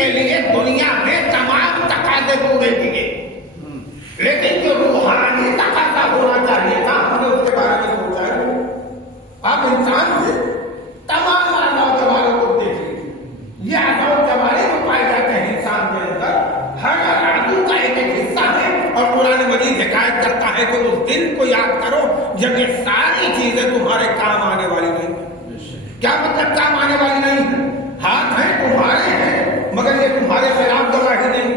کے لیے دنیا میں تمام تقاضے پورے کیے، لیکن جو روحانی تقاضا ہونا چاہیے تھا ہم نے اس کے بارے میں سوچا ہے؟ آپ انسان تھے، تمام اعضاء و جوارح کو دیکھ لیجیے، یہ اعضاء و جوارح کو پائے جاتے ہیں انسان کے اندر، ہر عضو کا ایک ایک حصہ ہے، اور قرآن مجید حکایت کرتا ہے کہ اس دن کو یاد کرو جب یہ ساری چیزیں تمہارے کام آنے والی نہیں ہیں۔ کیا مطلب کام آنے والی نہیں؟ ہاتھ ہیں تمہارے ہیں مگر یہ تمہارے خلاف گواہی نہیں،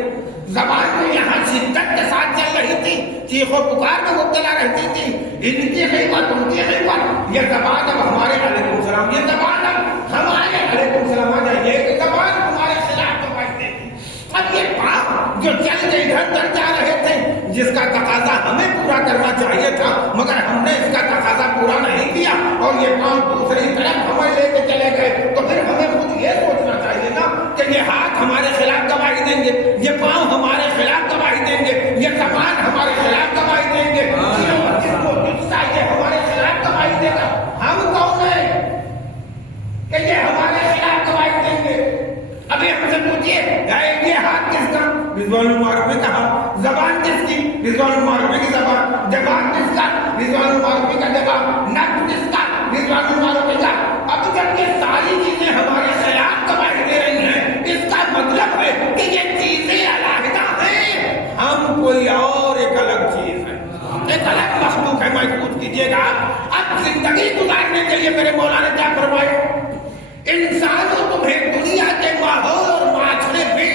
زبان تو یہاں شدت کے ساتھ چل رہی تھی، چیخ و پکار میں مبتلا رہتی تھی، ان کی غیبت ان کی غیبت، یہ زبان اب ہمارے علیکم السلام، یہ زبان اب ہمارے علیکم السلام آ جائیے کہ زبان ہمارے خلاف گواہی دیتی۔ اب یہ پاپ جو چل کے ادھر ادھر جا رہے تھے، جس کا تقاضا ہمیں پورا کرنا چاہیے تھا مگر ہم نے اس کا تقاضا پورا نہیں کیا، اور یہ پاپ دوسری طرف ہمیں لے کے چلے گئے، تو پھر ہمیں خود یہ سوچنا چاہیے نا کہ یہ ہاتھ ہمارے خلاف گواہی دیں گے، یہ پاؤں ہمارے خلاف گواہی دیں گے، یہ زبان ہمارے خلاف گواہی دیں گے، یہ ہمارے خلاف گواہی دے گا۔ ہم کون ہیں کہ یہ ہمارے خلاف گواہی دیں گے؟ ابھی ہم سے پوچھیے یہ ہاتھ کس کا؟ رضوان المعارف نے کہا۔ زبان کس کی؟ رضوان المعارف کی زبان۔ دماغ کس کا؟ رضوان المعارف کا دماغ۔ نفس کس کا؟ رضوان المعارف کا۔ اب جب یہ ساری چیزیں ہمارے خلاف گواہی دے رہی ہیں، اس کا مطلب ہے کہ یہ چیزیں علیحدہ ہیں، ہم کوئی اور ایک الگ چیز ہے، ایک الگ مخلوق ہے۔ محفوظ کیجیے گا۔ اب زندگی گزارنے کے لیے میرے مولا نے کیا فرمایا؟ انسانوں تمہیں دنیا کے ماحول اور معاشرے میں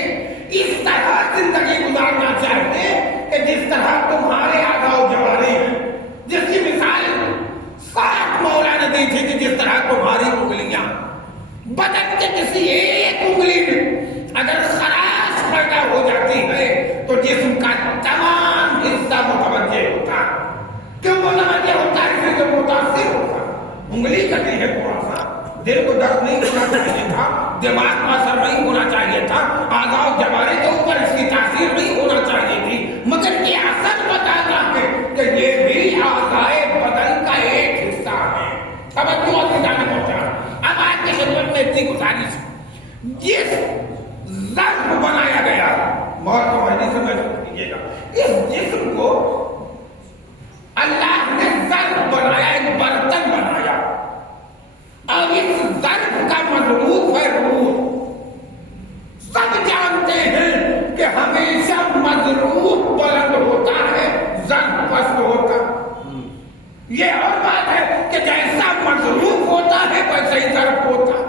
اس طرح زندگی گزارنا چاہتے کہ جس طرح تمہارے اعضاء و جوارح ہیں، جس کی مثال ساتھ مولا نے دی تھی کہ جس طرح تمہاری انگلیاں، بدن کے کسی ایک انگلی میں اگر خراش پیدا ہو جاتی ہے تو جسم کا تمام حصہ متوجہ ہوتا ہے۔ کیوں متوجہ ہوتا ہے؟ اس لیے متاثر ہوتا ہے۔ انگلی کٹی ہے تھوڑا سا، دل کو درد نہیں ہونا چاہیے تھا، دماغ کو اثر نہیں ہونا چاہیے تھا، اعضاء و جوارح کے اوپر اس کی تاثیر نہیں ہونا چاہیے تھی، مگر یہ اثر بتاتا ہے کہ یہ بھی اعضاء بدن کا ایک حصہ ہے۔ اب جو جانے پہنچا، اب آج کی خدمت میں اتنی گزارش، جس ظرف بنایا گیا، موت کو مہدی سے محسوس کیجیے گا، اس جسم کو اللہ نے ظرف بنایا، ایک برتن بنایا، اور اس ظرف کا مضروف ہے روح۔ سب جانتے ہیں کہ ہمیشہ مضروف بلند ہوتا ہے، ظرف پست ہوتا ہے۔ یہ اور بات ہے کہ جیسا مضروف ہوتا ہے ویسے ہی ظرف ہوتا ہے۔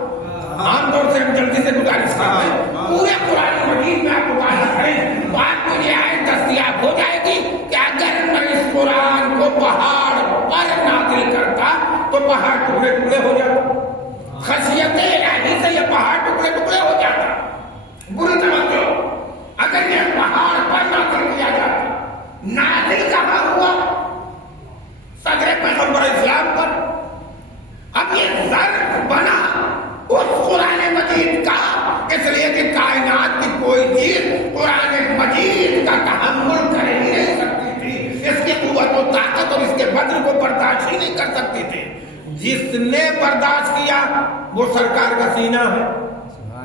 عام طور سے ہم جلدی سے گزارش کرتے ہیں، پورے قرآن مجید میں آپ مطالعہ کریں تو آپ کو یہ آیت دستیاب ہو جائے گی کہ اگر میں اس قرآن کو پہاڑ پر نازل کرتا تو پہاڑ ٹکڑے ٹکڑے ہو جاتا، خشیت الہی سے یہ پہاڑ ٹکڑے ٹکڑے ہو جاتا۔ بری توجہ، اگر یہ پہاڑ پر نازل کیا جاتا، نازل کہاں ہوا؟ صدر پیغمبر اسلام پر۔ اب یہ ظرف بنا اس قرآن مجید کا، اس لیے کہ کائنات کی کوئی چیز قرآن مجید کا تحمل کر ہی نہیں سکتی تھی، اس کی قوت و طاقت اور اس کے بدن کو برداشت ہی نہیں کر سکتی تھی۔ جس نے برداشت کیا وہ سرکار کا سینہ ہے۔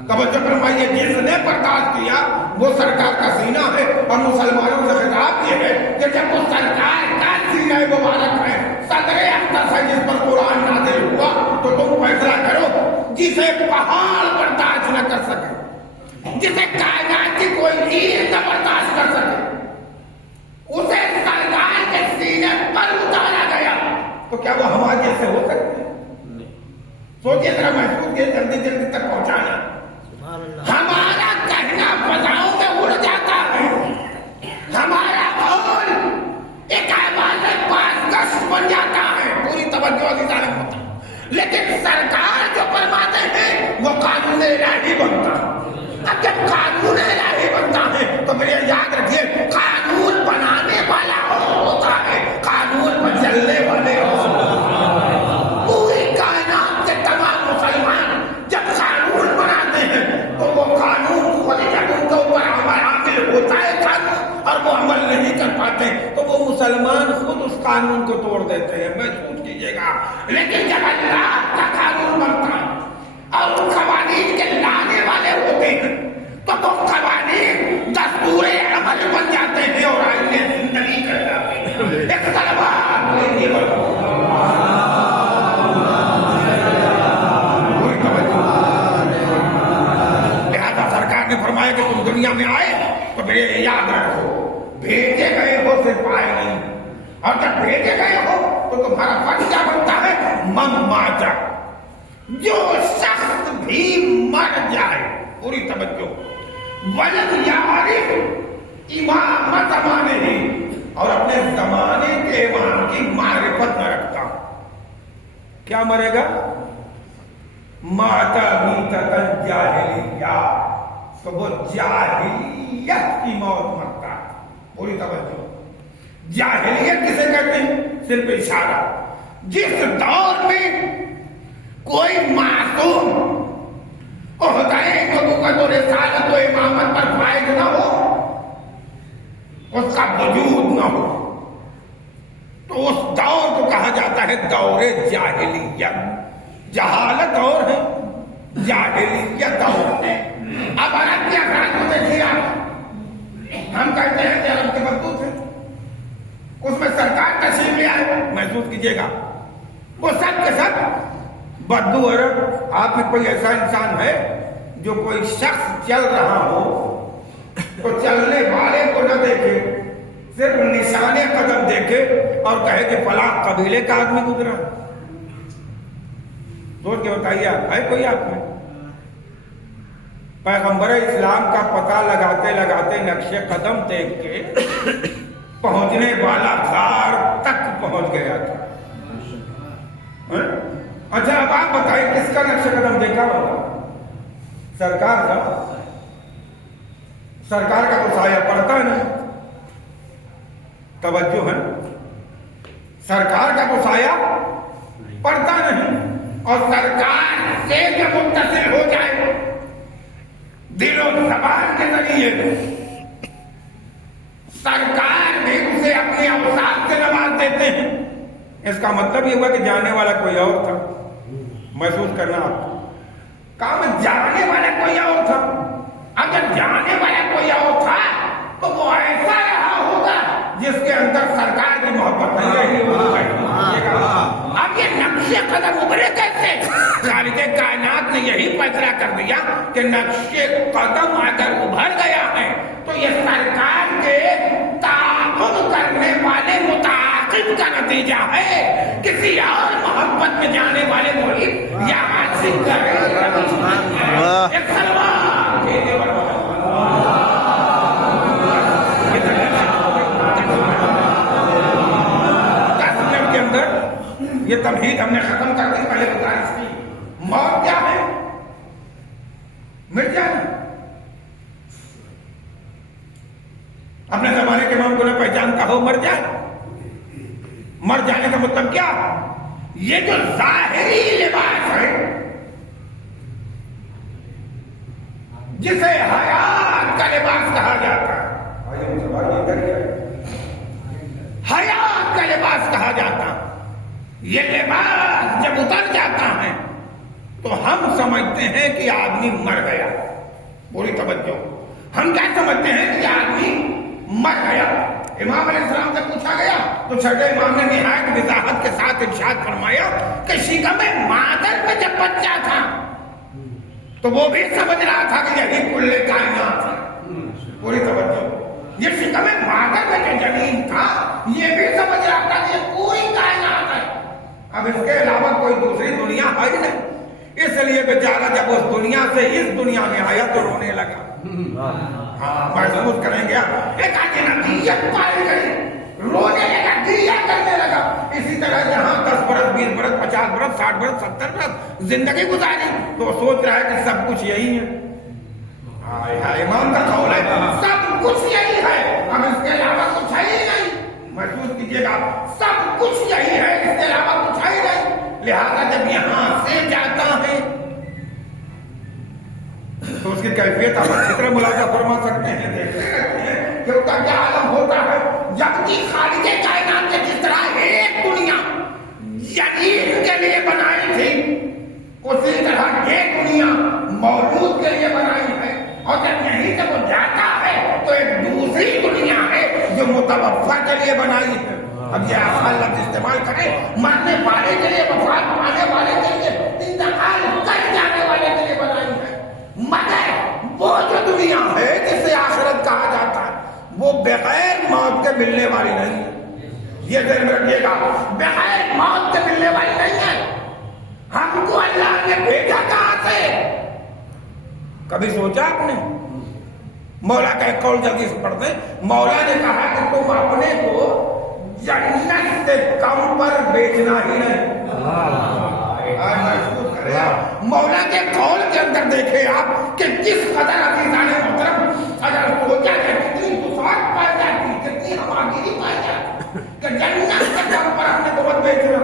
توجہ فرمائیے، جس نے برداشت کیا وہ سرکار کا سینہ ہے، اور مسلمانوں سے خطاب یہ ہے کہ جب وہ سرکار کا سینہ مبارک ہے، صدر اقدس ہے جس پر قرآن نازل ہوا، تو تم فیصلہ کرو۔ جسے پہاڑ برداشت نہ کر سکے، جسے کائنات کی کوئی چیز نہ برداشت کر سکے، اسے سرکار کے سینے پر اتارا گیا، تو کیا وہ ہمارے جیسے ہو سکتے ہیں؟ سوچیے ذرا، محسوس کیے، جلدی جلدی تک پہنچانا۔ ہمارا کہنا فضاؤں میں اڑ جاتا ہے، ہمارا قول ایک آواز پاس گشت بن جاتا ہے، پوری توجہ عزیزان ہوتا ہے، لیکن سرکار جو فرماتے ہیں وہ قانون الہی بنتا ہے۔ اب جب قانون الہی بنتا ہے تو پھر یہ یاد رکھیے، قانون بنانے والا ہوتا ہے، قانون پر چلنے والے پوری کائنات کے تمام مسلمان جب قانون بناتے ہیں تو وہ قانون خود ان کے اوپر عمل ہوتا ہے قانون، اور وہ عمل نہیں کر پاتے تو وہ مسلمان خود اس قانون کو توڑ دیتے ہیں۔ محسوس کیجیے گا، لیکن جب اللہ کا قانون بنتا ہے اور قوانین کے لانے والے ہوتے ہیں تو فرمایا کہ تم دنیا میں آئے تو پھر یہ یاد رکھو بھیجے گئے ہو صرف آئے نہیں، اور جب بھیجے گئے ہو تو تمہارا فرض کیا بنتا ہے؟ من ماتا، جو شخص بھی مر جائے، پوری توجہ، ولن یعرف امامت زمانہ، اور اپنے زمانے کے امام کی معرفت نہ رکھتا، کیا مرے گا؟ ماتا میتۃ جاہلیہ، تو وہ جاہلیت کی موت مرتا ہے۔ پوری توجہ، جاہلیت کسے کہتے ہیں؟ صرف اشارہ، جس دور میں کوئی معصوم عہدہ نبوت و رسالت و امامت پر فائز نہ ہو، اس کا وجود نہ ہو، تو اس دور کو کہا جاتا ہے دور جاہلیت۔ جہالت اور ہے، جاہلیت اور ہے۔ اب عرب کے افراد کو دیکھیے آپ، ہم کہتے ہیں کہ عرب کے بدوت ہے، اس میں سرکار تشریف لے آئے، محسوس کیجیے گا وہ سب کے سب بدو عرب۔ آپ میں کوئی ایسا انسان ہے جو کوئی شخص چل رہا ہو تو چلنے والے کو نہ دیکھے، صرف نشان قدم دیکھے اور کہے کہ فلاں قبیلے کا آدمی گزرا؟ سوچ کے بتائیے، آپ ہے کوئی آپ میں؟ پیغمبر اسلام کا پتہ لگاتے لگاتے نقش قدم دیکھ کے پہنچنے والا غار تک پہنچ گیا تھا۔ اچھا اب آپ بتائیں کس کا نقش قدم دیکھا ہوگا؟ سرکار کا؟ سرکار کا تو سایہ پڑتا نہیں، توجہ ہے، سرکار کا تو سایہ پڑتا نہیں، اور سرکار سے جب متصل ہو جائے دل و زبان کے ذریعے، سرکار بھی اسے اپنی اوصاف سے نواز دیتے ہیں۔ اس کا مطلب یہ ہوا کہ جانے والا کوئی اور تھا، محسوس کرنا آپ، کام جانے والا کوئی اور تھا۔ اگر جانے والا کوئی اور تھا تو وہ ایسا رہا ہوگا جس کے اندر سرکار کی محبت نہیں رہی ہوگی۔ اب یہ نقش قدم ابھرے کیسے؟ خالق کائنات نے یہی فیصلہ کر دیا کہ نقش قدم اگر ابھر گیا ہے تو یہ سرکار کے تعاقب کرنے والے متعاقب کا نتیجہ ہے۔ کسی اور محبت میں جانے والے مرید یا عاشق کرے ایک سلوات بھیجے کے اندر یہ تمہید ہم نے ختم کر دی۔ پہلے گزارش کی، موت کیا ہے؟ مٹ جانا۔ اپنے زمانے کے امام کو نہ پہچانتا ہو مر جائے۔ مر جانے کا مطلب کیا؟ یہ جو ظاہری لباس ہے جسے حیات کا لباس کہا جاتا ہے، حیات کا لباس کہا جاتا ہے، یہ لباس جب اتر جاتا ہے تو ہم سمجھتے ہیں کہ آدمی مر گیا۔ پوری توجہ، ہم کیا سمجھتے ہیں کہ آدمی مر گیا۔ امام علیہ السلام سے پوچھا گیا تو چھٹے امام نے نہایت وضاحت کے ساتھ ارشاد فرمایا کہ شکم مادر میں جب بچہ تھا تو وہ بھی سمجھ رہا تھا کہ یہی کل کائنات ہے۔ پوری توجہ، یہ شکم مادر میں جو جنین تھا یہ بھی سمجھ رہا تھا کہ یہ پوری کائنات ہے، اب اس کے علاوہ کوئی دوسری دنیا ہے ہی نہیں۔ اس لیے بیچارہ جب اس دنیا سے اس دنیا میں آیا تو رونے لگا۔ محسوس کریں گے ایک اجنبیت پائی گئی، رونے لگا، گریہ کرنے لگا۔ اسی طرح جہاں 10 برس 20 برس 50 برس 60 برس 70 برس زندگی گزاری تو سوچ رہا ہے کہ سب کچھ یہی ہے۔ امام کا قول ہے سب کچھ یہی ہے، اب اس کے علاوہ کچھ ہے ہی نہیں۔ محسوس کیجیے گا، سب کچھ یہی ہے، اس کے علاوہ کچھ ہے ہی نہیں۔ لہذا جب یہاں سے جاتا ہے تو اس کی کیفیت آپ اچھی طرح ملاحظہ فرما سکتے ہیں، دیکھتے رہتے ہیں کہ اس کا کیا عالم ہوتا ہے۔ جبکہ خالق کائنات نے جس طرح ایک دنیا جنین کے لیے بنائی تھی اسی طرح یہ دنیا مولود کے لیے بنائی ہے، اور جب یہیں سے وہ جاتا ہے تو ایک دوسری دنیا ہے جو متوفا کے لیے بنائی ہے۔ اب یہ آسان لفظ استعمال کریں، مرنے والے کے لیے، وفات پانے والے کے لیے، انتقال کر جانے والے کے لیے بنائی ہے، مگر وہ وہ جو دنیا ہے جسے آخرت کہا جاتا ہے وہ بغیر موت کے ملنے والی نہیں ہے. یہ ذہن میں رکھیے گا, بغیر موت کے ملنے والی نہیں ہے. ہم کو اللہ نے بھیجا کہاں سے؟ کبھی سوچا آپ نے؟ مولا کا ایک قول جلدی سے پڑھتے ہیں. مولا نے کہا کہ تم اپنے کو جنت سے کم پر بیچنا ہی نہیں. مولا کے قول کے اندر دیکھیں آپ کہ کس قدر عزیزان محترم اگر سوچا کہ کتنی وفات پائی جاتی, کتنی ہماگیری پائی جاتی کہ جنت سے کم پر اپنے کو مت بیچنا,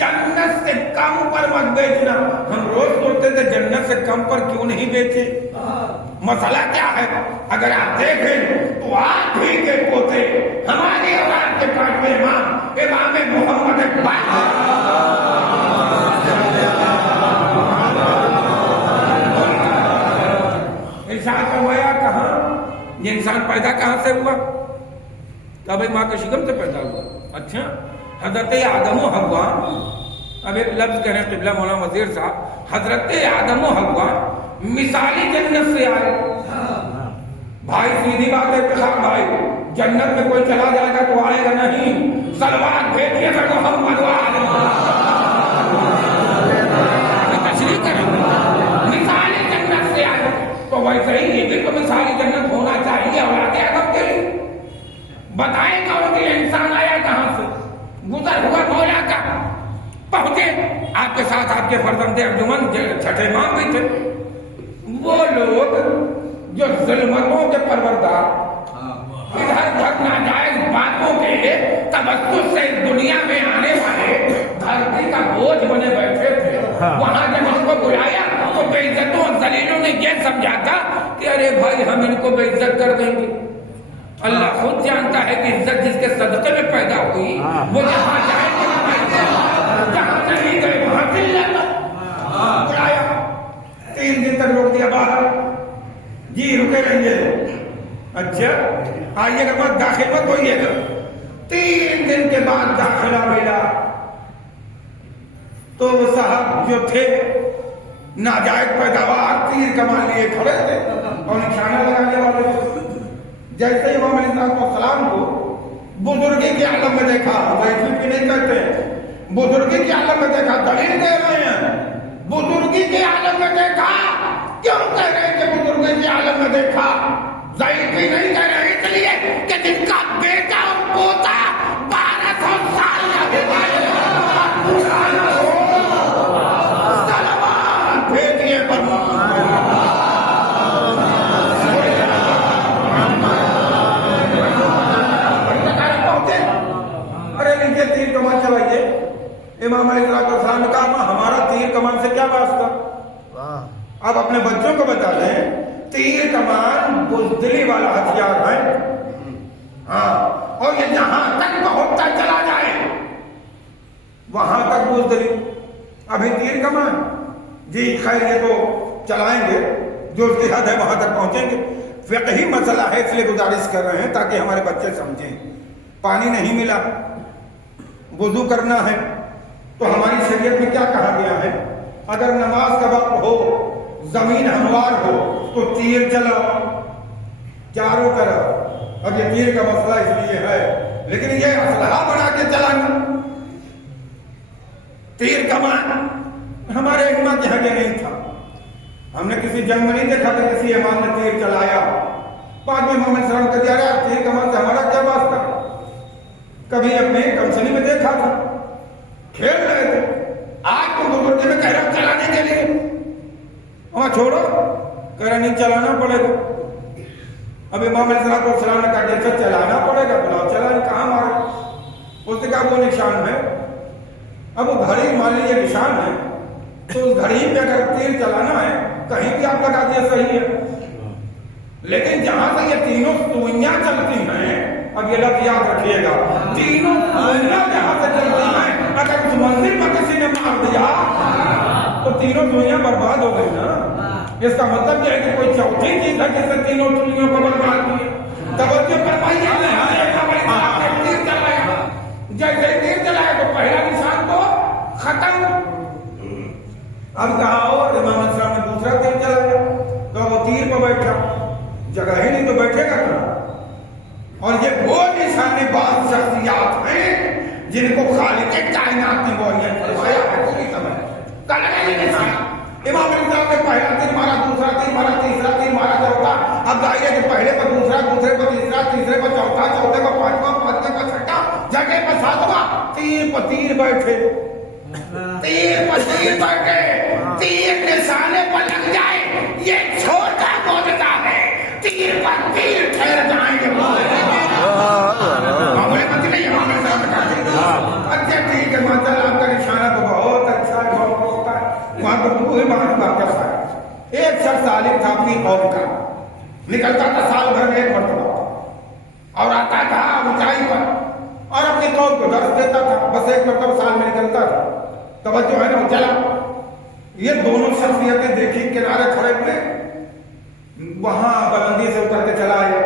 جنت سے کم پر مت بیچنا. ہم روز سوچتے تھے جنت سے کم پر کیوں نہیں بیچے. مسئلہ کیا ہے؟ اگر آپ دیکھیں تو آپ بھی کے پوتے ہمارے اولاد کے پانچویں امام محمد انسان کا ہوا کہاں؟ یہ انسان پیدا کہاں سے ہوا؟ کہ بھائی ماں کے شکم سے پیدا ہوا. اچھا, حضرت آدم و حوا, اب ایک لفظ کہہ رہے ہیں قبلہ مولانا وزیر صاحب, حضرت آدم و حوا مثالی جنت سے آئے. بھائی سیدھی بات ہے اتفاق بھائی, جنت میں کوئی چلا جائے گا تو آئے گا نہیں. سلوات بھیجیے گا محمد تشریح کریں. مثالی جنت سے آئے تو ویسے ہی یہ بھی تو مثالی جنت ہونا چاہیے اولاد آدم کے لیے. بتائیں گا ان کے انسان آیا کہاں سے؟ گزر ہوا مولا کا, پہنچے آپ کے ساتھ آپ کے فرزند ارجمن چھٹے امام بھی تھے. وہ لوگ جو ظلمتوں کے پروردگار, ادھر ادھر ناجائز باتوں کے تبسط سے دنیا میں آنے والے دھرتی کا بوجھ بنے بیٹھے تھے, وہاں جب ہم کو بلایا تو بے عزتوں اور ذلیلوں نے یہ سمجھا تھا کہ ارے بھائی ہم ان کو بے عزت کر دیں گے. اللہ خود جانتا ہے کہ عزت جس کے صدقے میں پیدا ہوئی وہ جہاں جائے گا, جہاں نہیں گئے وہاں ذلت. بلایا, 3 دن تک روک دیا باہر, جی رکے رہیے. اچھا آئیے گا مت, داخل مت ہوئیے گا. 3 دن کے بعد داخلہ ملا تو وہ صاحب جو تھے ناجائز پیداوار تیر کمان لیے کھڑے تھے اور نشانہ لگانے والے تھے. جیسے ہی امام علیہ السلام کو بزرگی کے عالم میں دیکھا, ویسے بھی نہیں کہتے بزرگی کے عالم میں دیکھا, دلیل دے رہے ہیں بزرگی کے عالم میں دیکھا. کیوں کہہ رہے ہیں کہ بزرگی کے عالم میں دیکھا؟ ظاہر بھی نہیں کہہ رہے اس لیے کہ جن کا بیٹا اور پوتا 1200 سال بھیجیے تیر کمان چلائیے. امام علیہ السلام نے کہا ہمارا تیر کمان سے کیا واسطہ؟ آپ اپنے بچوں کو بتا دیں تیر کمان بزدلی والا ہتھیار ہے. ہاں, اور یہ جہاں تک پہنچتا چلا جائے وہاں تک بزدلی. ابھی تیر کمان جی خیر یہ تو چلائیں گے, جو اس کی حد ہے وہاں تک پہنچیں گے. فقہی مسئلہ ہے اس لیے گزارش کر رہے ہیں تاکہ ہمارے بچے سمجھیں. پانی نہیں ملا, وضو کرنا ہے تو ہماری شریعت میں کیا کہا گیا ہے؟ اگر نماز کا وقت ہو, زمین ہموار ہو تو تیر چلاؤ چاروں طرف. اب یہ تیر کا مسئلہ اس لیے ہے, لیکن یہ اسلحہ بنا کے چلانا تیر کمان ہمارے امام کے یہاں نہیں تھا. ہم نے کسی جنگ میں نہیں دیکھا کہ کسی امام نے تیر چلایا. بعد میں امام علیہ السلام کہتے ہیں تیر کمان سے ہمارا کیا واسطہ؟ کبھی اپنے کمسنی میں دیکھا تھا, کھیل رہے تھے. آج تو بزرگ میں کہہ رہا چلانے کے لیے, وہاں چھوڑو, کہہ رہا نہیں چلانا پڑے گا. اب امام علیہ السلام نے کہا کہ چلانا پڑے گا, بلاؤ چلانے. کہاں مارے؟ اس نے کہا وہ نشان ہے. اب وہ گھڑی مان لیجیے نشان ہے تو اس گھڑی پہ اگر تیر چلانا ہے کہیں بھی آپ لگا دیا صحیح ہے, لیکن جہاں سے یہ تینوں سوئیاں چلتی ہیں, اب یہ لفظ یاد رکھیے گا, تینوں سوئیاں جہاں سے چلتی ہیں اگر اس منزل پر کسی نے مار دیا تو تینوں سوئیاں برباد ہو گئی نا. اس کا مطلب یہ ہے کہ کوئی چوتھی چیز ہے جس سے تینوں سوئیوں کو برباد کیا. توجہ فرمائیے, تیر چلایا, جیسے تیر چلایا تو پہلا نشان تو ختم. اب کہا اور امام علیہ السلام نے دوسرا تیر چلایا تو وہ تیر جگہ ہی نہیں تو بیٹھے گا کہاں؟ اور یہ وہ نشانے باز شخصیات ہیں جن کو خالق کائنات نے معین فرمایا ہے پوری طرح. کل ہے نشان. امام علی صاحب نے پہلا تیر مارا، دوسرا تیر مارا، تیسرا تیر مارا، چوتھا. اب ظاہر ہے کہ پہلے پر دوسرا، دوسرے پر تیسرا، تیسرے پر چوتھا، چوتھے پر پانچواں، پانچویں پر چھٹا، جگہ پر ساتواں. تیر پر تیر بیٹھے، تیر پر تیر بیٹھے، تیر نشانے پر لگ جائے یہ چھوٹا معجزہ ہے. تیر پر تیر ٹھہر جائیں گے معمولی بات نہیں. امام علی صاحب بتاتے ہیں اچھا ٹھیک ہے ماشاء اللہ آپ کا نشانہ تو بہت اچھا ہے، بہت ہوتا ہے. وہاں پر پورے بات واقعہ ہے. ایک شخص عالم تھا اپنی قوم کا، نکلتا تھا سال بھر میں ایک مرتبہ اور آتا تھا اونچائی پر اور اپنی قوم کو درس دیتا تھا. بس ایک مرتبہ سال میں نکلتا تھا. توجہ ہے نا. چلا یہ دونوں شخصیتیں دیکھی، کنارے کھڑے ہوئے، وہاں بلندی سے اتر کے چلا آیا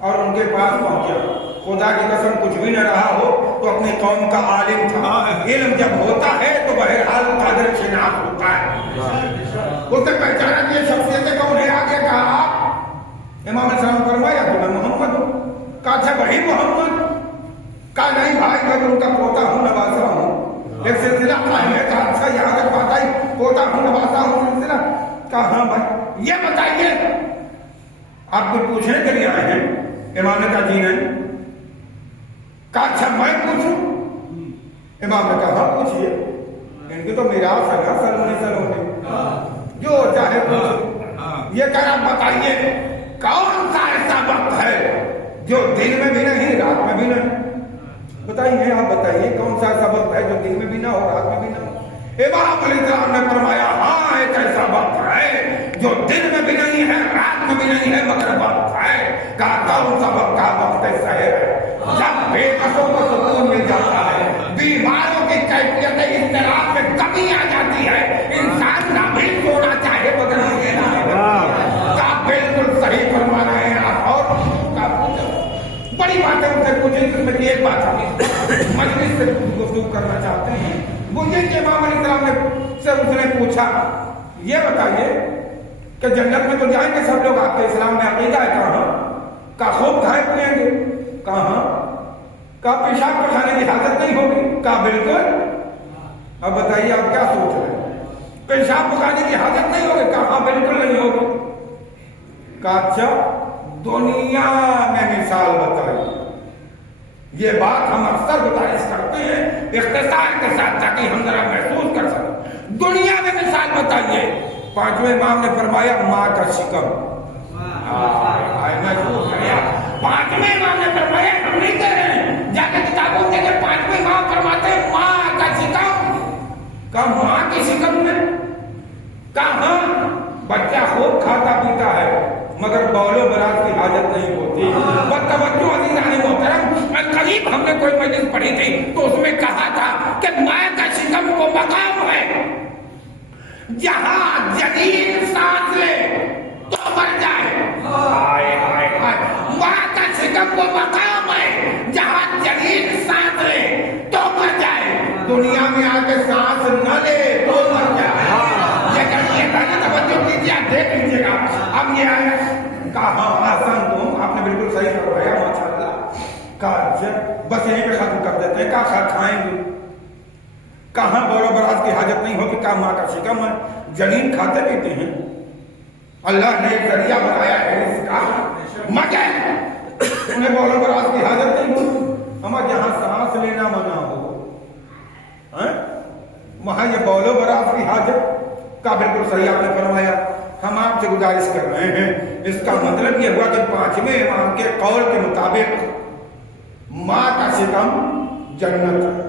اور ان کے پاس پہنچا. خدا کی قسم کچھ بھی نہ رہا ہو تو اپنی قوم کا عالم تھا. علم جب ہوتا ہے تو بہرحال قادر شناخت ہوتا ہے. اس نے پہچانا کہ یہ شخصیتیں کون ہے. آگے کہا امام علیہ السلام فرمایا تو میں محمد ہوں. کہا اچھا وہی محمد؟ کہا نہیں بھائی میں تو ان کا پوتا ہوں، نواسا ہوں. ایک سلسلہ قائم ہے. کہا اچھا یہاں تک بات آئی، پوتا ہوں، نواسا ہوں سلسلہ. کہا ہاں بھائی یہ بتائیے آپ کو پوچھنے کے لیے آئے ہیں؟ امام نے کہا جی نہیں. کہا اچھا میں پوچھوں؟ امام نے کہا ہاں پوچھئے. ان کی تو میراث ہے نا سلونے جو چاہے پوچھو. یہ کہہ رہا بتائیے کون سا ایسا وقت ہے جو دن میں بھی نہیں رات میں بھی نہیں؟ بتائیے آپ بتائیے کون سا ایسا وقت ہے جو دن میں بھی نہ ہو رات میں بھی نہ ہو؟ امام علیہ السلام نے فرمایا ہاں ایک ایسا وقت ہے جو دن میں بھی نہیں ہے رات میں بھی نہیں ہے مگر وقت ہے. کہا کون سا وقت؟ کا وقت سحر ہے جب بے بسوں کو سکون مل جاتا ہے، بیماروں کی کیفیت اضطراب میں کمی آ جاتی ہے، انسان نہ بھی سونا چاہے مگر لینا ہے. کہا بالکل صحیح فرما رہے ہیں آپ. اور کہا پوچھو بڑی باتیں ان سے پوچھی جس میں ایک بات ہم مجلس سے گفتگو کرنا چاہتے ہیں. مجھے کہ امام علیہ السلام سے اس نے پوچھا یہ بتائیے کہ جنت میں تو جائیں گے سب لوگ، آپ کے اسلام میں عقیدہ ہے؟ کہاں؟ کہا خوب کھائے پیئیں گے. کہاں؟ کہا پیشاب پخانے کی حاجت نہیں ہوگی. کہا بالکل. اب بتائیے آپ کیا سوچ رہے ہیں؟ پیشاب پخانے کی حاجت نہیں ہوگی. کہا ہاں بالکل نہیں ہوگی. کہا اچھا دنیا میں مثال بتائیے. یہ بات ہم اکثر گزارش کرتے ہیں اختصار کے ساتھ تاکہ ہم ذرا محسوس کر سکیں. دنیا میں مثال بتائیے. پانچویں امام نے فرمایا ماں کا شکم. محسوس کریا. پانچویں امام نے فرمایا ہم نہیں کہہ رہے ہیں، جا کے کتابوں کے اندر پانچویں امام فرماتے ہیں ماں کا شکم. کہا ماں کی شکم میں؟ کہا ہاں بچہ خوب کھاتا پیتا ہے مگر بول و براز کی حاجت نہیں ہوتی. توجہ عزیزان محترم، قریب ہم نے کوئی مجلس پڑھی تھی تو اس میں کہا تھا کہ ماں کا شکم وہ مقام ہے جہاں جنین سانس لے تو مر جائے. ماں کا شکم وہ مقام ہے جہاں جنین سانس لے تو مر جائے. دنیا میں آ کے سانس نہ لے تو مر جائے. یہ پہلے توجہ کیجیے، آپ دیکھ لیجیے گا. اب یہ آیا کہا آسان تم آپ نے بالکل صحیح فرمایا ماشاء اللہ. کہا بس یہیں پہ ختم کر دیتے ہیں. کہا کھائیں گے. کہاں بول و براز کی حاجت نہیں ہوگی. کہا ماں کا شکم ہے. جنین کھاتے پیتے ہیں، اللہ نے ایک ذریعہ بنایا ہے اس کا مگر انہیں بول و براز کی حاجت نہیں ہوگی. ہمیں جہاں سانس لینا منع ہو وہاں یہ بول و براز کی حاجت. کا بالکل صحیح آپ نے فرمایا. ہم آپ سے گزارش کر رہے ہیں اس کا مطلب یہ ہوا کہ پانچویں امام کے قول کے مطابق ماں کا شکم جنت.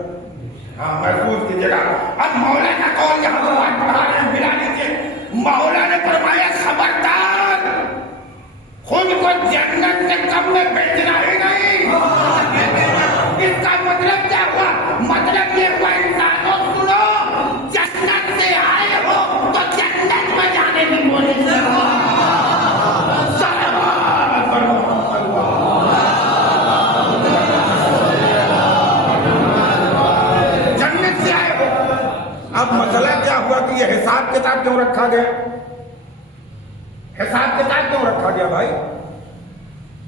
ہاں محفوظ کیجیے گا. اب مولا کا قول یہاں پر آج پڑھا رہے ہیں، ملا لیجیے. مولا نے فرمایا خبردار خود کو جنت سے کم میں بیچنا ہی نہیں. اس کا مطلب کیا ہوا؟ مطلب یہ ہوا انسانوں سنو، جنت سے آئے ہو تو جنت میں جانے کی کوشش کرو. جنت سے آئے ہو. اب مسئلہ کیا ہوا کہ یہ حساب کتاب کیوں رکھا گیا؟ حساب کتاب کیوں رکھا گیا بھائی؟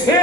6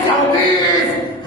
24।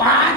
5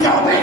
24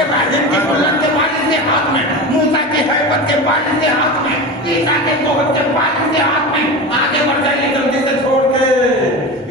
ابراہیم کی ملت کے وارث کے ہاتھ میں، موسیٰ کی ہیبت کے وارث کے ہاتھ میں، عیسیٰ کے قوت کے وارث کے ہاتھ میں. آگے بڑھ جائیے جلدی سے چھوڑ کے.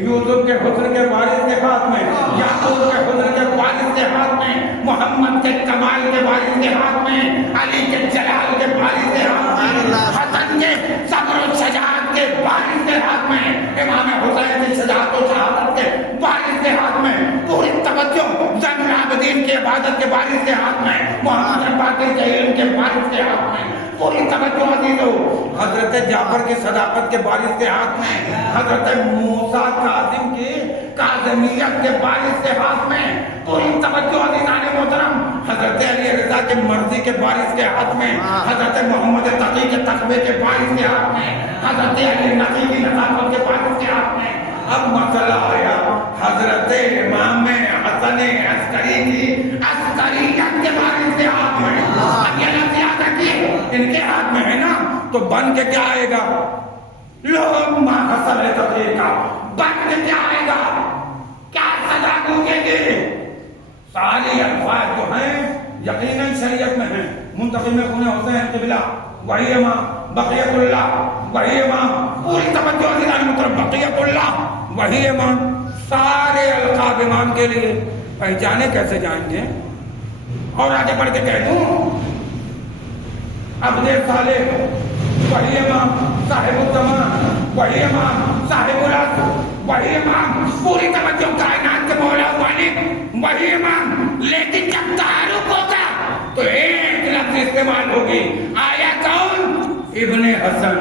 یوسف کے حسن کے وارث کے ہاتھ میں، یعقوب کے حسن کے وارث کے ہاتھ میں، محمد کے کمال کے وارث کے ہاتھ میں، علی کے جلال کے وارث کے ہاتھ میں، حسن کے صبر و شجاعت کے وارث کے ہاتھ میں، امام حسین کی شجاعت و شہادت کے وارث کے ہاتھ میں. پوری توجہ زین العابدین کی عبادت کے وارث کے ہاتھ میں، محمد باقر کے علم کے وارث کے ہاتھ میں. پوری توجہ عزیزو، حضرت جعفر کی صداقت کے وارث کے ہاتھ میں، حضرت موسیٰ کاظم کی کاظمیت کے وارث کے ہاتھ میں. پوری توجہ عزیزان محترم، حضرت علی رضا کی مرضی کے وارث کے ہاتھ میں، حضرت محمد تقی کے تقوی کے وارث کے ہاتھ میں، حضرت علی نقی کی نصافت کے وارث کے ہاتھ میں. اب مسئلہ آیا حضرت امام حسن عسکری کی عسکریت کے وارث کے ہاتھ میں. اب یہ لفظ یاد رکھیے، ان کے ہاتھ میں ہے نا تو بن کے کیا آئے گا؟ لوگ ماں حسن تقی کا بن کے کیا آئے گا؟ کیا سزا گونگے گی؟ ساری الفاظ جو ہیں یقیناً شریعت میں ہیں. منتخب خون حسین قبلہ وہی امام، بقیت اللہ وہی امام. پوری توجہ عزیزان محترم، بقیت اللہ وہی امام. سارے القاب امام کے لیے پہچانے کیسے جائیں گے؟ اور آگے بڑھ کے کہہ دوں، عبد صالح وہی امام، صاحب الزمان وہی امام، صاحب العصر وہی امام. پوری توجہ، کائنات کے مولا مالک وہی امام. لیکن جب تعارف ہوگا تو ایک لفظ استعمال ہوگی، آیا کون؟ ابن حسن.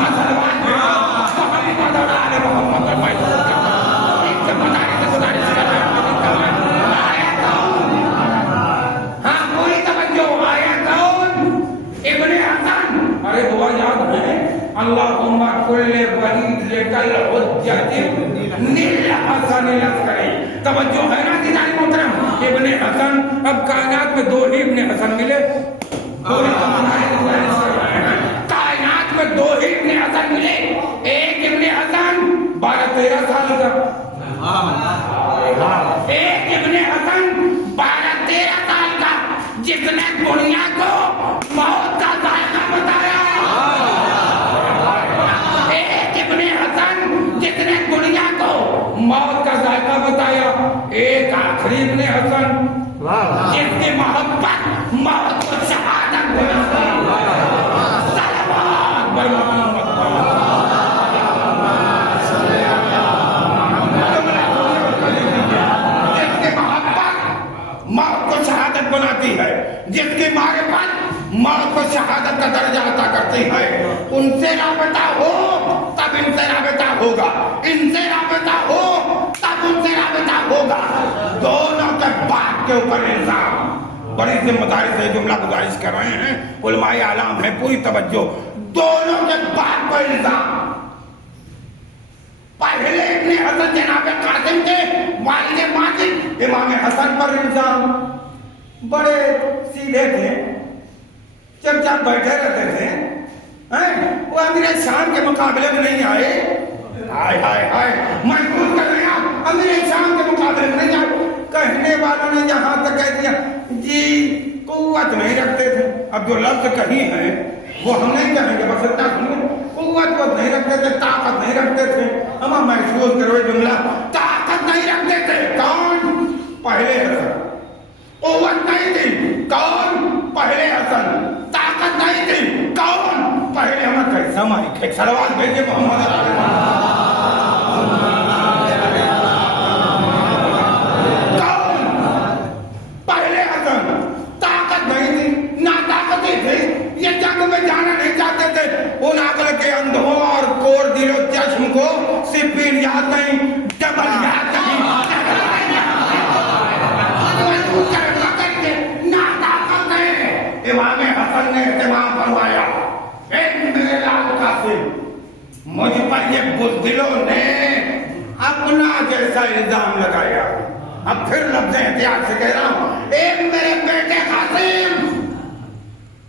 مسلمان محمد اور آل محمد آیا کون؟ ہاں پوری توجہ، آیا کون؟ ابن حسن. ارے دعا یاد ہے، اللہم کل ولید لکل حجت نیل حسن العسکری. توجہ ہے نا دیدار محترم؟ ابن حسن. اب کائنات میں دو ہی ابن حسن ملے. کائنات میں دو ہی ابن حسن ملے. ایک ابن حسن 12-13 سال کا، ایک ابن حسن 12-13 سال کا، جس نے دنیا کو موت کا ذائقہ بتایا. ایک ابن حسن جس نے دنیا کو موت کا ذائقہ بتایا. ایک آخری ابن حسن جس کی محبت موت کو شہادت بنا. صلوات بر محمد. جس کی محبت موت کو شہادت بناتی ہے، جس کی معرفت موت کو شہادت کا درجہ عطا کرتی ہے. ان سے رابطہ ہو تب ان سے رابطہ ہوگا، ان سے رابطہ ہو تب ان سے رابطہ ہوگا. دونوں کے باپ کے اوپر الزام. بڑی ذمہ داری سے جملہ گزارش کر رہے ہیں، علماء اعلام ہیں، پوری توجہ. دونوں کے باپ پر الزام. پہلے ابن حسن جناب قاسم کے والد ماجد امام حسن پر الزام. بڑے سیدھے تھے، چپ چاپ بیٹھے رہتے تھے. وہ امیر شام کے مقابلے میں نہیں آئے. ہائے ہائے ہائے، محفوظ کر رہے ہیں، امیر شام کے مقابلے میں نہیں آئے. کہنے والوں نے یہاں تک کہہ دیا جی قوت نہیں رکھتے تھے. اب جو لفظ کہیں ہیں وہ ہم نہیں کہیں گے، بس اتنا سنیے. قوت نہیں رکھتے تھے، طاقت نہیں رکھتے تھے. ہم محسوس کرو جملہ، طاقت نہیں رکھتے تھے. کون؟ پہلے حسن. قوت نہیں تھی. کون؟ پہلے حسن. طاقت نہیں تھی. کون؟ پہلے ہم. کیسا مائک ہے؟ صلوات بھیجے محمد ان عقل کے اندھوں اور کور دل و چشم کو سپین یاد نہیں، جبل یاد نہیں. امام حسن نے اہتمام فرمایا، میرے لال قاسم، مجھ پر یہ بزدلوں نے اپنا جیسا الزام لگایا. اب پھر لفظ احتیاط سے کہہ رہا ہوں، ایک میرے بیٹے قاسم،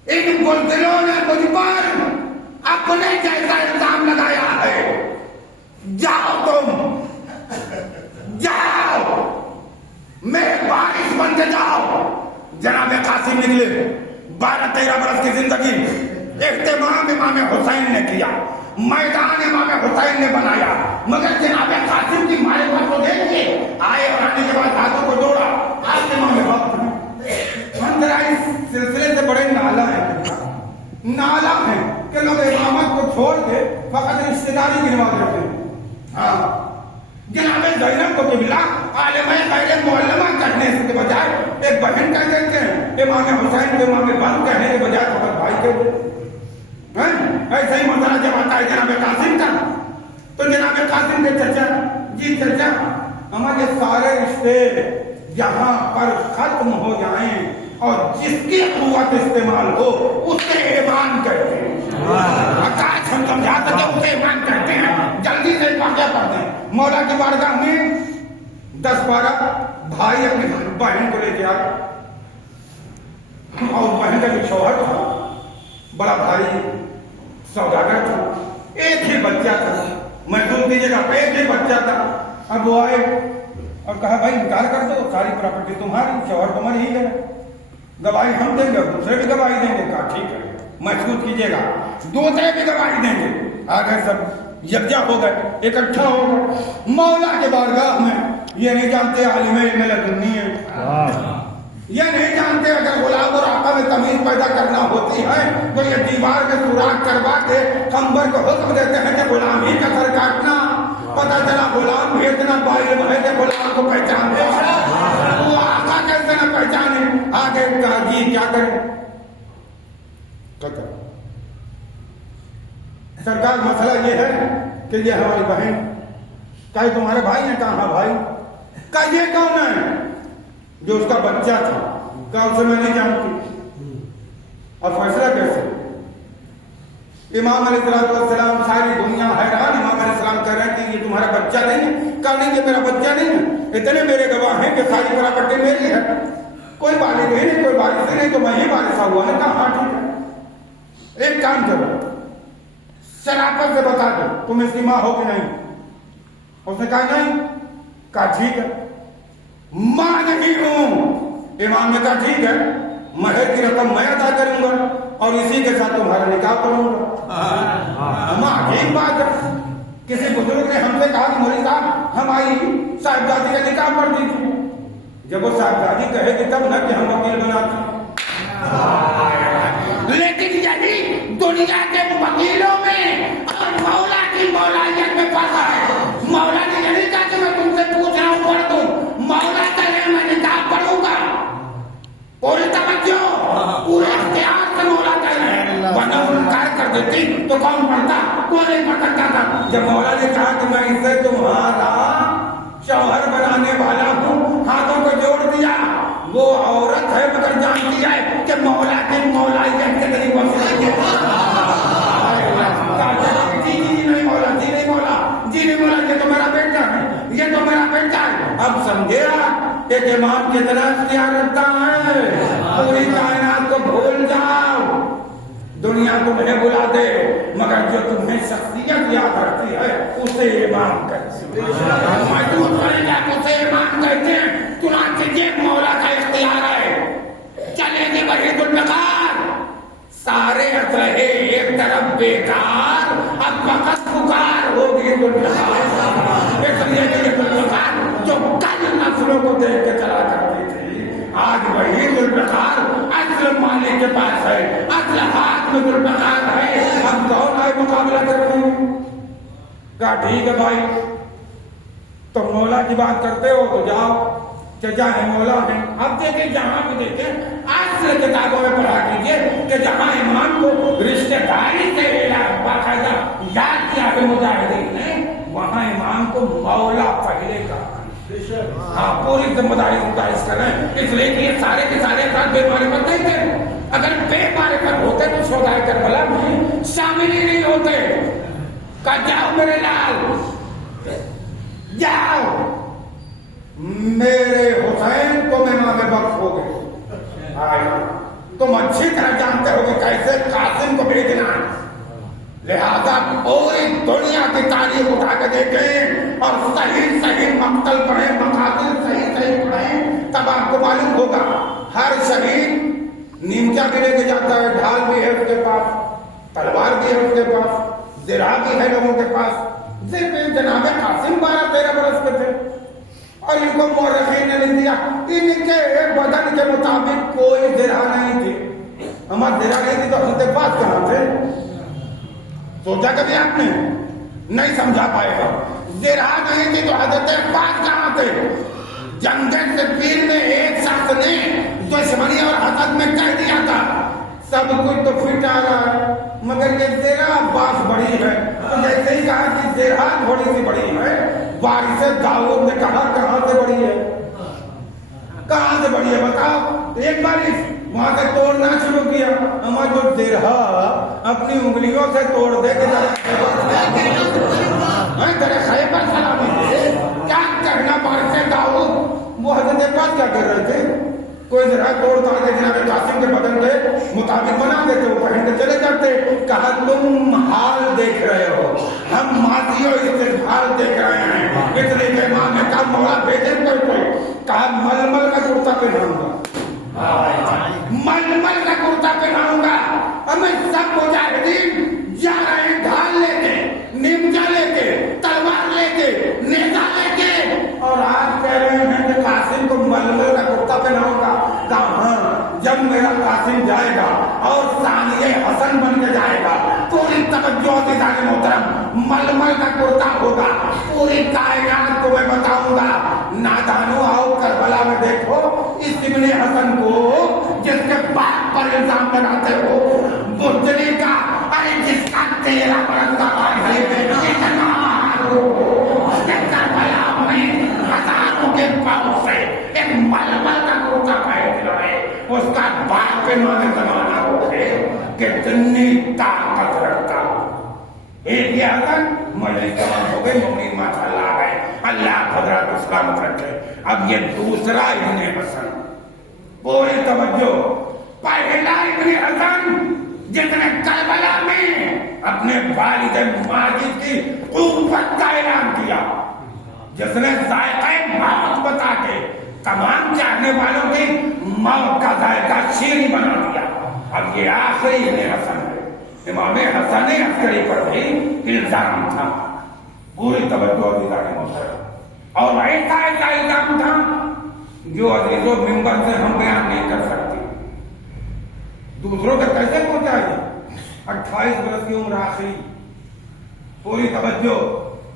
ان بزدلوں نے مجھ پر اپنے جیسا الزام لگایا ہے. جاؤ تم، جاؤ، میں قاسم نکلے 12-13 برس کی زندگی اہتمام امام حسین نے کیا, میدان امام حسین نے بنایا, مگر جناب قاسم کی معرفت کو دیکھیے آئے اور آنے کے بعد ہاتھوں کو جوڑا, آپ امام وقت ہم ذرا اس سلسلے سے بڑے نالا ہیں کہ لوگ امامت کو چھوڑ کے فقط رشتے داری کی نماز رکھتے ہیں. ہاں جناب زینب کو قبلہ عالمہ غیر معلمہ کہنے کے بجائے ایک بہن کہہ دیتے ہیں, امام حسین کو امام بند کہنے کے بجائے فقط بھائی کہتے ہیں. ایسا ہی مسئلہ جب آتا ہے جناب قاسم کا, تو جناب قاسم کے چچا, جی چچا ہمارے سارے رشتے یہاں پر ختم ہو جائیں اور جس کی قوت استعمال ہو اسے ایمان کہتے ہیں. آکاش ہم سمجھاتے ہیں اسے ایمان کہتے ہیں. جلدی سے واقعہ پڑھتے ہیں. مولا کی بارگاہ میں 10-12 بھائی اپنی بہن کو لے کے آئے, اور بہن کا جو شوہر تھا بڑا بھاری سوداگر تھا, ایک ہی بچہ تھا, محسوس کیجیے گا ایک ہی بچہ تھا. اب وہ آئے اور کہا بھائی انکار کر دو, ساری پراپرٹی تمہاری, شوہر تمہاری ہی ہے, گواہی ہم دیں گے, دوسرے بھی گواہی دیں گے. کہا ٹھیک ہے. محسوس کیجیے گا دوسرے بھی گواہی دیں گے. آگے سب یکجا ہو گئے, اکٹھا ہو گئے. مولا کے بارگاہ میں یہ نہیں جانتے عالم علم لدنی ہے, یہ نہیں جانتے اگر غلام اور آقا میں تمیز پیدا کرنا ہوتی ہے تو یہ دیوار میں سوراخ کروا کے قمبر کو حکم دیتے ہیں کہ غلام ہی کا سر کاٹنا. پتا چلا غلام بھی اتنا باعلم ہے کہ غلام کو پہچان دے, وہ آقا کیسے نہ پہچانے. آگے کہا جی کیا کریں, سرکار مسئلہ یہ ہے کہ یہ ہماری بہن. کہا تمہارے بھائی ہیں؟ کہا ہاں بھائی. کہا یہ کون ہے؟ جو اس کا بچہ تھا. کہا اسے میں نہیں جانتی. اور فیصلہ کیسے؟ امام علیہ السلام ساری دنیا حیران. امام علیہ السلام کہہ رہے ہیں کہ یہ تمہارا بچہ نہیں ہے. کہا نہیں یہ میرا بچہ نہیں ہے, اتنے میرے گواہ ہیں کہ ساری پراپرٹی میری ہے, کوئی والد نہیں, کوئی وارث نہیں, تو میں ہی وارثہ ہوا ہے. کہا ہاں ٹھیک ہے, ایک کام کرو شرافت سے بتا دو تم اس کی ماں ہو کہ نہیں. اس نے کہا نہیں. کہا ٹھیک ہے ماں نہیں ہوں. امام نے کہا ٹھیک ہے, مہر کی رقم میں ادا کروں گا اور اسی کے ساتھ تمہارا نکاح پڑھوں گا. ماں عجیب بات ہے, کسی بزرگ نے ہم سے کہا کہ مولوی صاحب ہماری صاحبزادی کا نکاح پڑھ دیجیے. جب وہ صاحبزادی کہے گی تب نہ کہ ہم وکیل بناتے ہیں. لیکن یہی دنیا کے وکیلوں میں اور مولا کی مولائیت میں فرق ہے. مولا نے یہی کہا کہ میں تم سے پوچھ رہا ہوں پڑھ دوں, مولا کہے میں نکاح پڑھوں گا. پوری توجہ پورے اختیار سے مولا کہہ رہے ہیں, ورنہ وہ انکار کر دیتی تو کون پڑھتا, کوئی نہیں پڑھ سکتا تھا. جب مولا نے کہا کہ میں اسے تمہارا شوہر بنانے والا ہوں, ہاتھوں کو جوڑ دیا. وہ عورت ہے مگر جانتی ہے کہ مولا کی مولائیت کے طریقوں سے جی نہیں مولا, جی نہیں مولا, جی نہیں مولا, یہ تو میرا بیٹا ہے, یہ تو میرا بیٹا ہے. اب سمجھے کہ امام کتنا اختیار رکھتا ہے. پوری کائنات کو بھول جاؤ, دنیا تمہیں بلا دے, مگر جو تمہیں شخصیت یاد رکھتی ہے اسے امام کہتے ہیں. اسے امام کہتے ہیں. چنانچہ یہ مولا کا اختیار ہے. چلیں گے وہی ذوالفقار, سارے اسلحے ایک طرف بیکار, اب وقت پکار ہوگی ذوالفقار. اس لیے کہ یہ ذوالفقار جو کل نسلوں کو دیکھ کے چلا کرتی تھی, آج وہی ذوالفقار اصل مالک کے پاس ہے, اصل ہاتھ میں ذوالفقار ہے. اب کون آئے مقابلہ کر رہے ہیں. کہا ٹھیک ہے بھائی, تم مولا کی بات کرتے ہو تو جاؤ, چچا ہے مولا ہے. اب دیکھیں جہاں بھی دیکھیں اصل کتابوں میں پڑھا کیجیے کہ جہاں امام کو رشتے داری سے باقاعدہ یاد کیا ہے مجاہدین نے, وہاں امام کو مولا پہلے کا. ہاں پوری ذمہ داری متعارف کر رہے ہیں, اس لیے کہ یہ سارے کے سارے افراد بے معرفت نہیں تھے. اگر بے معرفت ہوتے تو شہدائے کربلا میں شامل ہی نہیں ہوتے. کہا جاؤ میرے لال جاؤ, میرے حسین کو امام وقت ہو گئے. تم اچھی طرح جانتے ہو کہ کیسے قاسم کو بھیجنا ہے, لہذا پوری دنیا کی تاریخ اٹھا کے دیکھیں اور صحیح صحیح مقتل پڑھیں, مقاتل صحیح صحیح پڑھیں, تب آپ کو معلوم ہوگا ہر شہید نیزا بھی لے کے جاتا ہے، ڈھال بھی ہے اس کے پاس، تلوار بھی ہے اس کے پاس، زرہ بھی ہے لوگوں کے پاس۔ صرف جناب قاسم 12-13 برس کے تھے اور ان کو مورخین نے لکھ دیا ان کے بدن کے مطابق کوئی زرہ نہیں تھی۔ ہمارا زرہ نہیں تھی تو حضرت پاک کہاں تھے؟ سوچا کبھی آپ نے؟ نہیں سمجھا پائے گا۔ زرہ نہیں تھی تو حضرت پاک کہاں تھے؟ جنگ صفین میں ایک شخص نے دشمنی اور حسد میں کہہ دیا تھا سب کچھ تو فٹ آ رہا ہے مگر یہ زرہ باس بڑی ہے، تو جیسے ہی کہا کہ زرہ تھوڑی سی بڑی ہے، وارث داؤد نے کہا کہاں سے بڑی ہے؟ کہاں سے بڑی ہے بتاؤ؟ ایک بارش وہاں سے توڑنا شروع کیا، اما جو زرہ اپنی انگلیوں سے توڑ دے کے خیبر سلام کیا کرنا وارث داؤد؟ وہ حضرت پاک کیا کر رہے تھے؟ کوئی ذرا توڑتا ہے جناب قاسم کے بدن کے مطابق بنا دیتے، وہ پہن کے چلے جاتے۔ کہا تم حال دیکھ رہے ہو، ہم ماضی و استقبال دیکھ رہے ہیں، اس لیے کہ امام نے کہا مولا بھیجے کوئی، کہا ململ کا کرتا پہناؤں گا، ململ کا کرتا پہناؤں گا۔ ہمیں سب مجاہدین جا رہے ہیں ڈھال لے کے، نیمجا لے کے، تلوار لے کے، نیزا لے کے، اور آج کہہ رہے ہیں کہ قاسم کو ململ کا کرتا پہناؤں گا۔ کہاں جب میرا قاسم جائے گا اور ثانیہ حسن بن کے جائے گا، پوری توجہ عزیزان محترم، ململ کا کرتا ہوگا، پوری کائنات کو میں بتاؤں گا۔ نادانو آؤ کربلا میں دیکھو اس ابن حسن کو جس کے باپ پر الزام لگاتے ہو بزدلی کا، ارے جس کا 13 برس کا بھائی ہے، اتنا کربلا میں ہزاروں کے پاؤں سے ایک ململ کا کرتا پہن رہے، اس کا باپ کے مانے زمانہ ہو گئے کتنی طاقت رکھتا۔ ایک یہ حسن مجلس تمام ہو گئی، مومنین ماشاء اللہ آ گئے، اللہ حضرت اسلام رکھے۔ اب یہ دوسرا ابن حسن، پوری توجہ، پہلا ابن حسن جس نے کربلا میں اپنے والد ماجد کی قوت کا اعلان کیا، جس نے ذائقہ موت بتا کے تمام چاہنے والوں کی موت کا ذائقہ شیریں بنا دیا۔ اب یہ آخری ابن حسن ہے۔ امام حسن عسکری پر بھی الزام تھا، پوری توجہ عزیزان محترم، اور ایسا الزام تھا جو عزیزوں ممبر سے ہم بیان نہیں کر سکتے، دوسروں تک کیسے پہنچائے گا؟ 28 برس کی عمر آخری، پوری توجہ،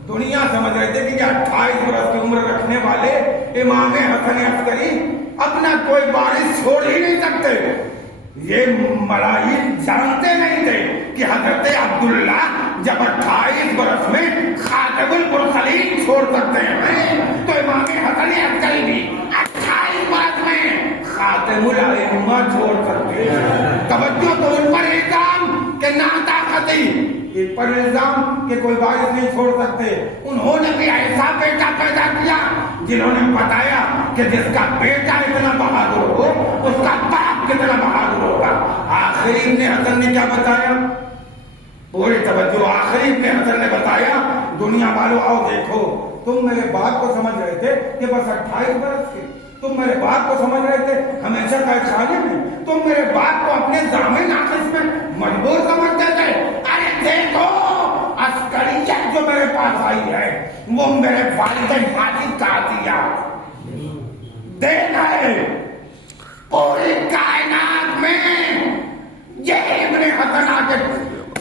دنیا سمجھ رہے تھے کہ 28 برس کی عمر رکھنے والے امام حسن عسکری اپنا کوئی وارث چھوڑ ہی نہیں سکتے۔ یہ ملاحین جانتے نہیں تھے کہ حضرت عبداللہ جب 28 برس میں خاتم المرسلین چھوڑ سکتے ہیں تو امام حسن عسکری بھی 28 برس میں خاتم الائمہ چھوڑ سکتے ہیں۔ توجہ تو ان پر الزام کہ ناطاقتی، ان پر الزام کہ کوئی وارث نہیں چھوڑ سکتے۔ انہوں نے بھی ایسا بیٹا پیدا کیا جنہوں نے بتایا کہ جس کا بیٹا اتنا بہادر ہو اس کا باپ کتنا بہادر ہوگا۔ آخری ابن حسن نے کیا بتایا؟ پوری توجہ، آخری ابن حسن نے بتایا دنیا والوں آؤ دیکھو، تم میرے باپ کو سمجھ رہے تھے کہ بس 28 برس کے، تم میرے باپ کو سمجھ رہے تھے ہمیشہ قید خانے میں، تم میرے باپ کو اپنے ضامن ناقص میں مجبور سمجھتے تھے۔ ارے دیکھو عسکریت جو میرے پاس آئی ہے وہ میرے والد ماجد کا عطیہ دینا ہے۔ پوری کائنات میں یہ ابن حسن آ کے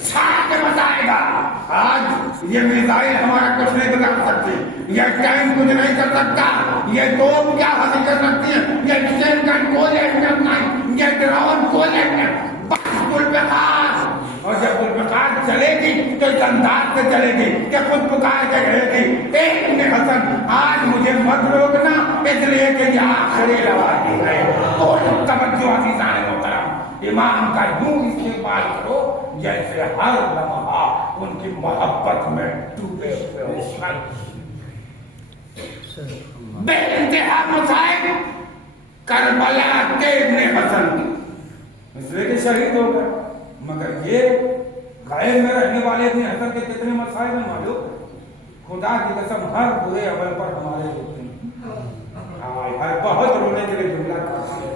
چھا کے بتائے گا۔ آج یہ میزائل ہمارا کچھ نہیں بگاڑ سکتی، یہ ٹینک کچھ نہیں کر سکتا، یہ توپ کیا حاصل کر سکتی ہے، یہ ڈسین گن کوئی اہمیت نہیں، یہ ڈرون کوئی اہمیت، بس ذوالفقار۔ اور جب ذوالفقار چلے گی تو اس انداز سے چلے گی کہ خود پکار کے رہے گی، اے ابن حسن آج مجھے مت روکنا، اس لیے کہ یہ آخری لواحی ہے۔ اور توجہ عزیزان محترم، امام کا یوں استقبال کرو جیسے ہر لمحہ ان کی محبت میں ڈوبے ہوئے ہو۔ بے انتہا مصائب کربلا کے ابن حسن اس لیے کہ شہید ہو گئے، مگر یہ غیب میں رہنے والے ابن حسن کے کتنے مصائب ہیں معلوم؟ خدا کی قسم ہر برے عمل پر ہمارے ہوتے ہیں، بہت رونے کے لیے جملہ کافی ہے،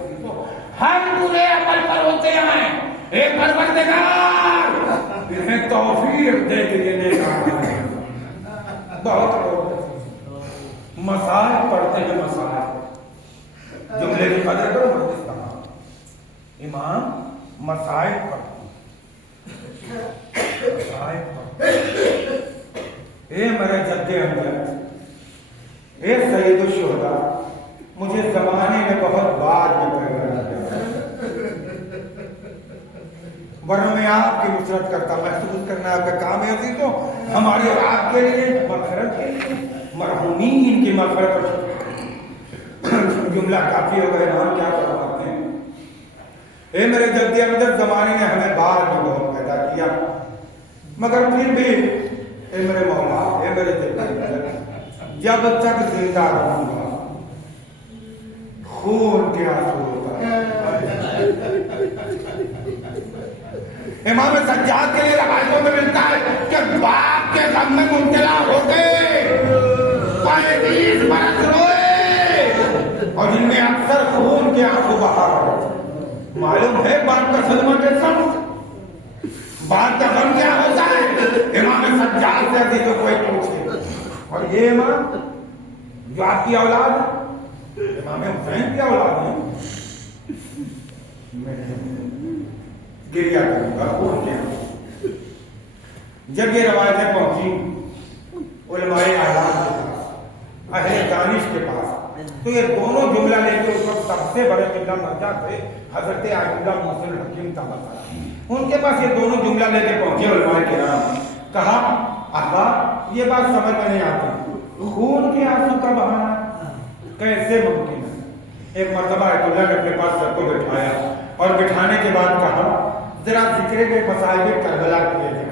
ہر برے عمل پر ہوتے ہیں. اے پروردگار انہیں توفیق دے کے دینے کا. بہت لوگ مسائل پڑھتے ہیں, مسائل جملے کی قدر کرو. مجلس کہا امام مسائل پڑھتے اے میرے جد امجد, اے سید الشہداء, مجھے زمانے میں بہت بعد میں پیدا کیا, ورنہ میں آپ کی نصرت کرتا. محسوس کرنا آپ کا کام ہے عزیزوں, ہماری اور آپ کے لیے مغفرت کے لیے, مرحومین کی مغفرت پر. جملہ کافی ہو گئے, نام کیا فرماتے ہیں؟ اے میرے جد امجد, زمانے نے ہمیں بعد میں بہت پیدا کیا, مگر پھر بھی اے میرے مولا, اے میرے جد امجد, جب تک زندہ رہوں گا خون کے آنسو ہوتا ہے. امام سجاد کے لیے روایتوں میں ملتا ہے کہ باپ کے غم میں مبتلا ہو گئے, 35 برس روئے, اور جن میں اکثر خون کے آنسو بہا رہے. معلوم ہے باپ کا صدمہ کیسا ہوتا, باپ کا غم کیا ہوتا ہے. امام سجاد سے عزیزوں کوئی پوچھے, اور یہ امام جو آپ کی اولاد ہے, امام حسین کی اولاد ہے, گریا کروں گا خون کے آنسو. جب یہ روایتیں پہنچی علماء اعلام کے پاس, اہل دانش کے پاس, تو یہ دونوں جملہ لے کے اس وقت سب سے بڑے قبلہ مرجع تھے حضرت آئینہ محسن حکیم تمام, ان کے پاس یہ دونوں جملہ لے کے پہنچے علماء کرام. کہا آقا یہ بات سمجھ میں نہیں آتی, خون کے آنسو کا بہانا کیسے ممکن ہے؟ ایک مرتبہ آیت اللہ نے اپنے پاس سب کو بٹھایا, اور بٹھانے کے بعد کہا ذرا ذکر کے مصائب کربلا کیے جائیں.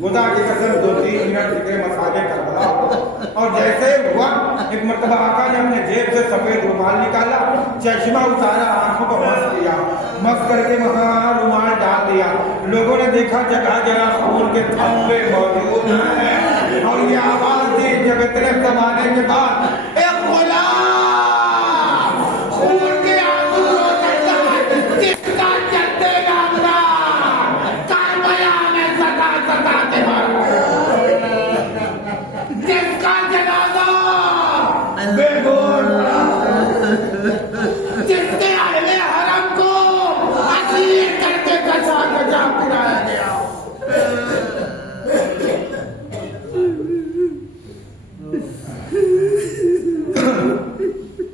خدا کی قسم 2-3 منٹ ذکر مصائب کربلا ہو. اور جیسے ہوا ایک مرتبہ آقا نے اپنے جیب سے سفید رومال نکالا, چشمہ اتارا, آنکھوں کو مس کیا, مس کر کے وہاں رومال ڈال دیا. لوگوں نے دیکھا جگہ جگہ خون کے تھپے موجود ہیں, اور یہ آواز دی جب اتنے زمانے کے بعد ایک غلام خون کے آنسو رو کرتا ہے, جس کا جدے گامرا کربلا میں ستا ستا کے مارا, جس کا جنازہ بے گور پڑا, جس کے اہل حرم کو اسیر کر کے کچا کچا پڑایا گیا.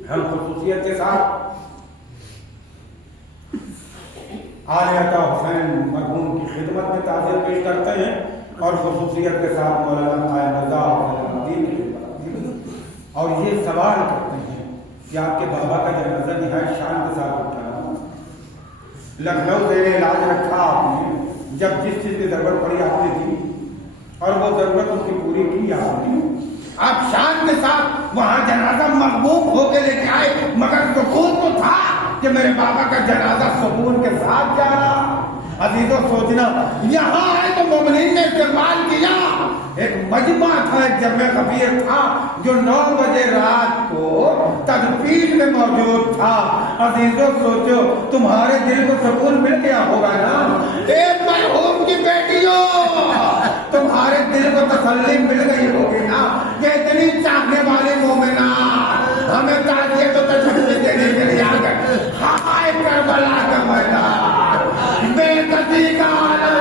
ہم خصوصیت کے ساتھ آل عطا حسین مرحوم کی خدمت میں تعزیت پیش کرتے ہیں, اور خصوصیت کے ساتھ مولانا قائم رضا الدین کی خدمت, اور یہ سوال کرتے ہیں کہ آپ کے بابا کا جنازہ نہایت شان کے ساتھ اٹھانا, لکھنؤ زیر علاج رکھا آپ نے, جب جس چیز کی ضرورت پڑی آپ نے دی, اور وہ ضرورت اس کی پوری کی آپ نے. آپ شان کے ساتھ وہاں جنازہ مغموم ہو کے لے کے آئے, مگر سکون تو تھا کہ میرے بابا کا جنازہ سکون کے ساتھ جا رہا. عزیزوں سوچنا, یہاں آئے تو مومنین نے استقبال کیا. ایک مجمع تھا, ایک جمع خبیر تھا جو 9 بجے رات کو تدفین میں موجود تھا. عزیزوں سوچو, تمہارے دل کو سکون مل گیا ہوگا نا. ایک مرحوم کی بیٹیوں, تمہارے دل کو تسلی مل گئی ہوگی نا کہ اتنی چاہنے والے مومنان ہمیں تعزیت و تشفی دینے کے لیے آ گئے. ہائے کربلا کا میدان, بے کسی کا عالم,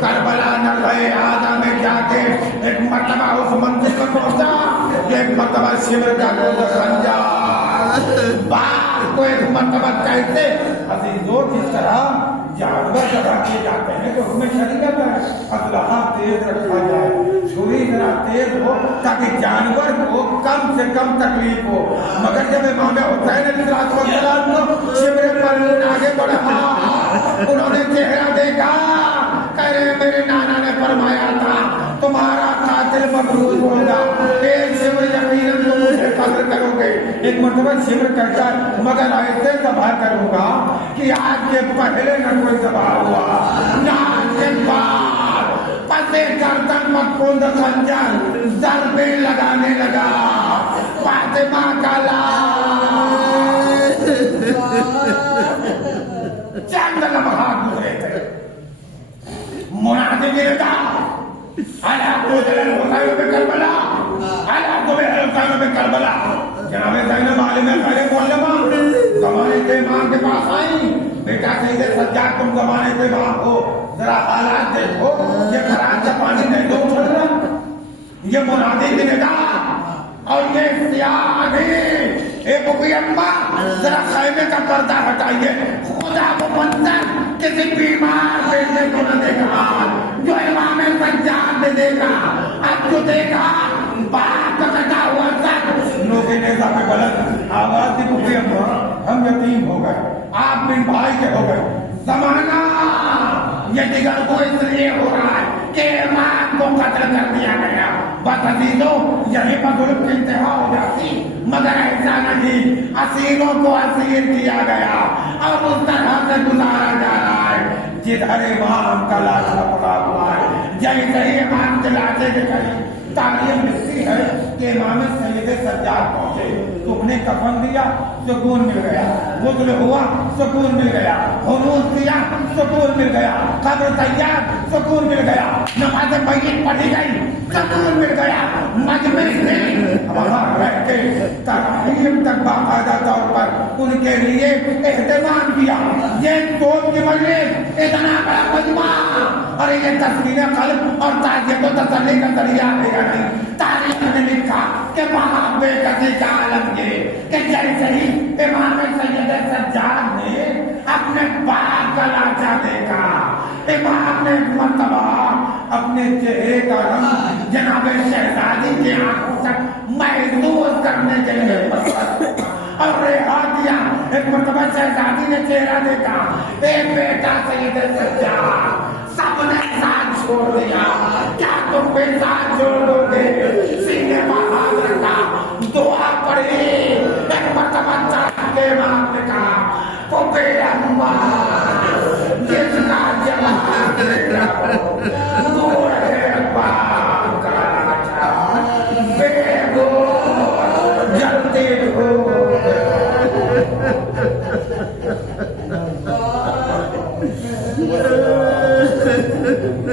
کربلا نہ رہے آدھا میں جا کے ایک مرتبہ اس منزل پر پہنچا, ایک مرتبہ شمر کا گوزہ خنجر, باپ کو ایک مرتبہ کہتے. عزیزوں جس طرح جانور جگہ کیے جاتے ہیں تو ہمیں شریعت ہے اسلحہ تیز رکھا جائے, چھری ذرا تیز ہو تاکہ جانور کو کم سے کم تکلیف ہو. مگر جب امام حسین علیہ السلام کو شمر پر آگے بڑھا, انہوں نے چہرہ دیکھا, کہہ رہے میرے نانا نے فرمایا تھا تمہارا قاتل مقبول ہوگا, ایک شمر یقیناً تم اسے قتل کرو گے. ایک مرتبہ شمر کرتا ہے, مگر ایسے ذبح کروں گا کہ آج کے پہلے نہ کوئی ذبح ہوا, نہ آج کے بعد. پسے گردن مقبوض خنجر ضربے لگانے لگا, فاطمہ کا لاش جناب کربلا جناب زینب عالم خیر معلمہ زمانے کے امام کے پاس آئی، بیٹا سید سجاد تم زمانے کے امام ہو، ذرا حالات دیکھو، یہ برات کا پانی نہیں دو چھڑ رہا، یہ منادی کی ندا اور یہ سیاہ آدھی ایک بھی امبا ذرا خیمے کا پردہ ہٹائیے، خدا وہ منظر کسی بیمار بیٹے کو نہ دیکھا جو امام سجاد نے دیکھا، اب جو دیکھا باپ کا کٹا ہوا سر لوگے نیزہ پہ بلند آواز دی بکری امبا ہم یتیم ہو گئے، آپ بن بھائی کے ہو گئے، زمانہ یہ دیگر کو اس لیے ہو رہا ہے کہ امام کو قتل کر دیا گیا، بس عزیزوں یہیں پر ظلم کی انتہا ہو جاتی، مگر ایسا نہیں، اسیروں کو اسیر کیا گیا اور اس طرح سے گزارا جا رہا ہے جدھر امام کا لاش پڑا ہوا ہے، جیسے ہی امام کے لاشے کے قریب تعلیم ملتی ہے کہ امام سید سجاد پہنچے، تم نے کفن دیا سکون مل گیا، غسل ہوا سکون مل گیا، حنوط کیا سکون مل گیا، قبر تیار سکون مل گیا، نماز میت پڑھی گئی سکون مل گیا، مجمع نے وہاں رہ کے ترحیم تک باقاعدہ طور پر ان کے لیے اہتمام کیا، یہ دوست کی مجلس اتنا بڑا مجمع اور یہ تصویر قلب اور تعزیت و تسلی کا ذریعہ ہے یا نہیں؟ تاریخ نے لکھا کہ وہاں بے کسی کا عالم یہ کہ جیسے ہی امام سید سجاد نے اپنے باپ کا لاشا دیکھا، امام نے مرتبہ اپنے چہرے کا رنگ جناب شہزادی کی آنکھوں تک محسوس کرنے کے لیے اور رہا دیا، ایک مرتبہ شہزادی نے چہرہ دیکھا، ایک بیٹا سید سجاد، سب نے ساتھ چھوڑ دیا، کیا تم بھی ساتھ چھوڑ دو گے؟ سینے پر ہاتھ رکھا، دعا پڑھی، ایک مرتبہ چاہ کے امام نے کہا کبھی اماں جس کا جواب